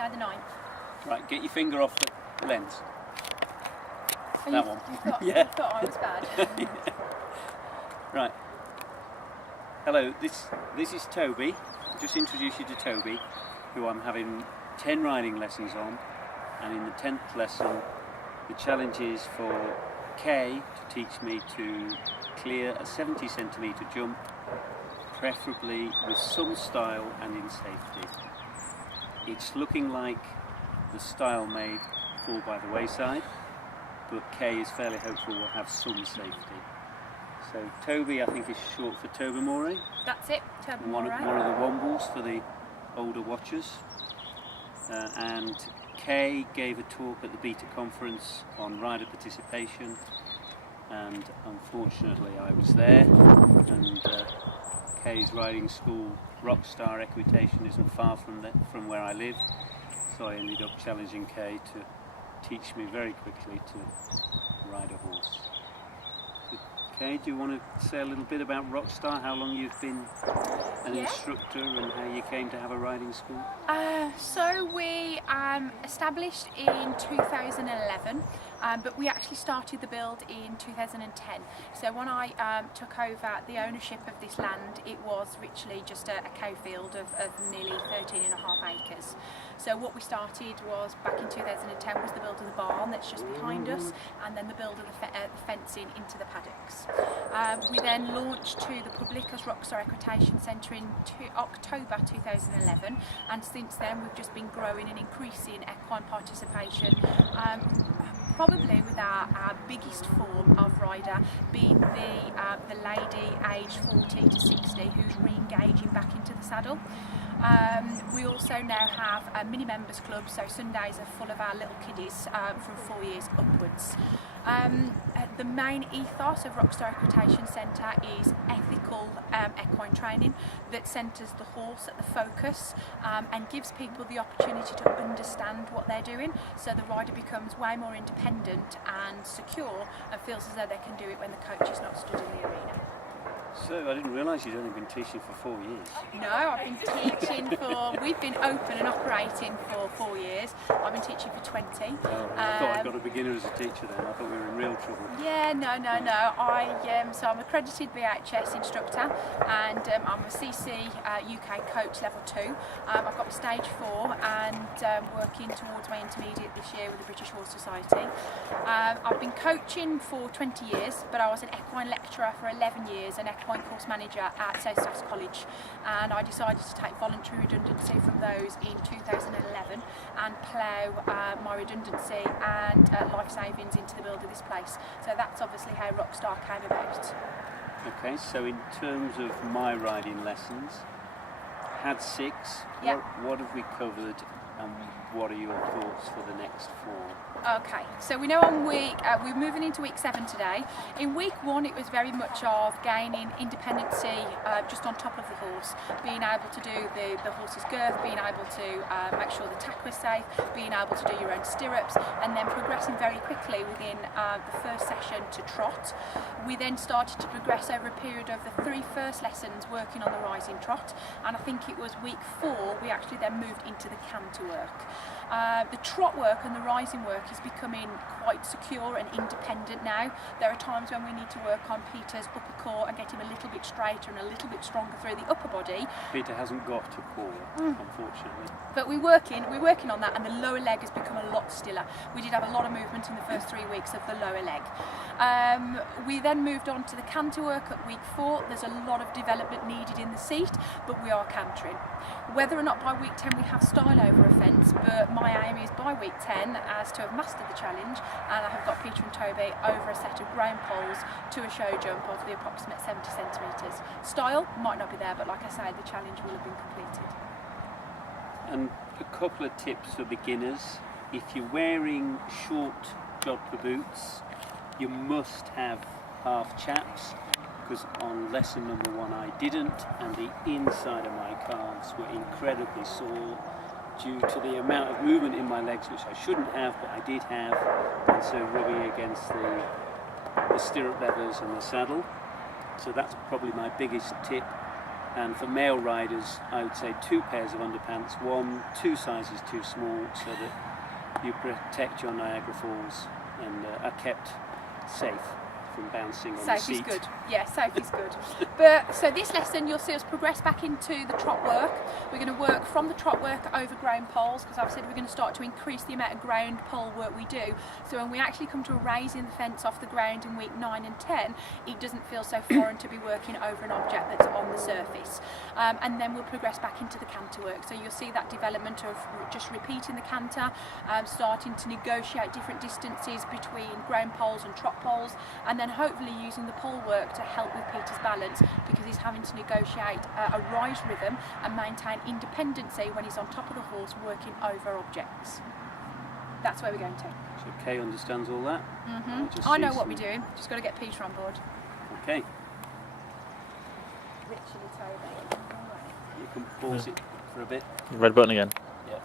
Friday the 9th. Right, get your finger off the lens. Oh, That one. You thought, Yeah. you thought I was bad. Right. Hello, this is Toby. I'll just introduce you to Toby, who I'm having 10 riding lessons on, and in the 10th lesson the challenge is for Kay to teach me to clear a 70 centimetre jump, preferably with some style and in safety. It's looking like the style may fall by the wayside, but Kay is fairly hopeful we'll have some safety. So Toby, I think, is short for Tobermory. That's it, Toby. One of the Wombles for the older watchers. And Kay gave a talk at the Beta conference on rider participation, and unfortunately I was there, and Kay's riding school, Rockstar Equitation, isn't far from where I live, so I ended up challenging Kay to teach me very quickly to ride a horse. Kay, do you want to say a little bit about Rockstar, how long you've been an instructor and how you came to have a riding school? So we established in 2011, but we actually started the build in 2010. So when I took over the ownership of this land, it was literally just a cow field of nearly 13.5 acres. So what we started was, back in 2010, was the build of the barn that's just behind us, and then the build of the fencing into the paddocks. We then launched to the public as Rockstar Equitation Centre in October 2011, and since then we've just been growing and increasing equine participation, probably with our biggest form of rider being the lady aged 40 to 60 who's re-engaging back into the saddle. We also now have a mini members club, so Sundays are full of our little kiddies from 4 years upwards. The main ethos of Rockstar Equitation Centre is ethical equine training that centres the horse at the focus and gives people the opportunity to understand what they're doing, so the rider becomes way more independent and secure and feels as though they can do it when the coach is not stood in the arena. So I didn't realise you'd only been teaching for 4 years. No, I've been teaching we've been open and operating for 4 years. I've been teaching for 20. Oh, I thought I'd got a beginner as a teacher then. I thought we were in real trouble. Yeah, no. So I'm accredited BHS instructor, and I'm a CC UK coach level 2. I've got my stage 4 and working towards my intermediate this year with the British Horse Society. I've been coaching for 20 years, but I was an equine lecturer for 11 years and equine course manager at South Staffs College, and I decided to take voluntary redundancy from those in 2011 and plough my redundancy and life savings into the build of this place. So that's obviously how Rockstar came about. Okay, so in terms of my riding lessons, had 6. Yeah. What have we covered, and what are your thoughts for the next 4? Okay, so we know we're moving into week 7 today. In week 1 it was very much of gaining independency just on top of the horse, being able to do the horse's girth, being able to make sure the tack was safe, being able to do your own stirrups, and then progressing very quickly within the first session to trot. We then started to progress over a period of the 3 first lessons working on the rising trot, and I think it was week 4 we actually then moved into the canter work. The trot work and the rising work is becoming quite secure and independent now. There are times when we need to work on Peter's upper core and get him a little bit straighter and a little bit stronger through the upper body. Peter hasn't got a core, unfortunately. But we're working on that, and the lower leg has become a lot stiller. We did have a lot of movement in the first 3 weeks of the lower leg. We then moved on to the canter work at week 4. There's a lot of development needed in the seat, but we are cantering. Whether or not by week 10 we have style over a fence, but my aim is by week 10 as to have mastered the challenge, and I have got Peter and Toby over a set of ground poles to a show jump of the approximate 70 centimetres. Style might not be there, but like I say, the challenge will have been completed. And a couple of tips for beginners. If you're wearing short jodhpur boots, you must have half chaps, because on lesson number 1 I didn't, and the inside of my calves were incredibly sore due to the amount of movement in my legs, which I shouldn't have, but I did have, and so rubbing against the stirrup leathers and the saddle. So that's probably my biggest tip. And for male riders, I would say 2 pairs of underpants, 2 sizes too small, so that you protect your Niagara Falls and are kept safe from bouncing on the seat. Safe is good. Yeah, safe is good. But so this lesson, you'll see us progress back into the trot work. We're going to work from the trot work over ground poles, because I've said we're going to start to increase the amount of ground pole work we do. So when we actually come to raising the fence off the ground in week 9 and 10, it doesn't feel so foreign to be working over an object that's on the surface. And then we'll progress back into the canter work. So you'll see that development of just repeating the canter, starting to negotiate different distances between ground poles and trot poles, and then hopefully using the pole work to help with Peter's balance, because he's having to negotiate a rise rhythm and maintain independency when he's on top of the horse working over objects. That's where we're going to. So Kay understands all that? I know what we're doing, just got to get Peter on board. Okay. Literally, Toby. You can pause it for a bit. Red button again. Yeah.